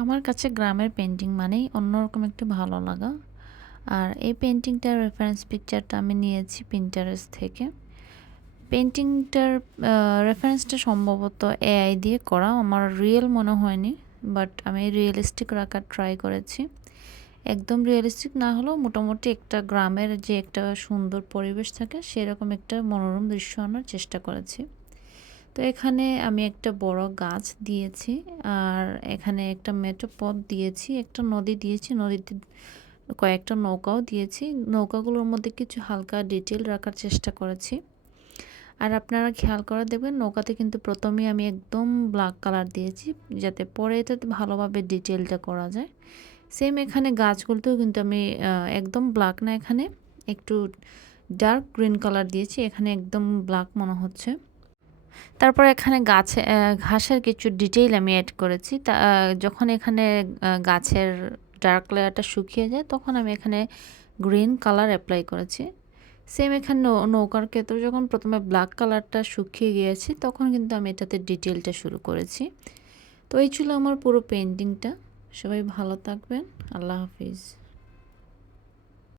আমার কাছে গ্রামের পেন্টিং মানেই অন্যরকম একটু ভালো লাগা। আর এই পেন্টিংটার রেফারেন্স পিকচারটা আমি নিয়েছি Pinterest থেকে। পেন্টিংটার রেফারেন্সটা সম্ভবত এআই দিয়ে করা। আমার রিয়েল মনে হয়নি, বাট আমি রিয়েলিস্টিক রাখার ট্রাই করেছি। একদম রিয়েলিস্টিক না হলেও মোটামুটি একটা গ্রামের যে একটা সুন্দর পরিবেশ থাকে সেরকম একটা মনোরম দৃশ্য আনার চেষ্টা করেছি। তো এখানে আমি একটা বড় গাছ দিয়েছি, আর এখানে একটা মেঠো পথ দিয়েছি, একটা নদী দিয়েছি, নদীতে কয়েকটা নৌকাও দিয়েছি। নৌকাগুলোর মধ্যে কিছু হালকা ডিটেল রাখার চেষ্টা করেছি। আর আপনারা খেয়াল করে দেখবেন নৌকাতে কিন্তু প্রথমেই আমি একদম ব্ল্যাক কালার দিয়েছি, যাতে পরে এটাতে ভালোভাবে ডিটেলটা করা যায়। সেম এখানে গাছগুলোতেও কিন্তু আমি একদম ব্ল্যাক না, এখানে একটু ডার্ক গ্রিন কালার দিয়েছি, এখানে একদম ব্ল্যাক মনে হচ্ছে। তারপর এখানে গাছে ঘাসের কিছু ডিটেইল আমি অ্যাড করেছি। যখন এখানে গাছের ডার্ক লেয়ারটা শুকিয়ে যায় তখন আমি এখানে গ্রিন কালার অ্যাপ্লাই করেছি। সেম এখানে নৌকার ক্ষেত্রে যখন প্রথমে ব্ল্যাক কালারটা শুকিয়ে গিয়েছে তখন কিন্তু আমি এটাতে ডিটেইলটা শুরু করেছি। তো এই ছিল আমার পুরো পেইন্টিংটা। সবাই ভালো থাকবেন। আল্লাহ হাফিজ।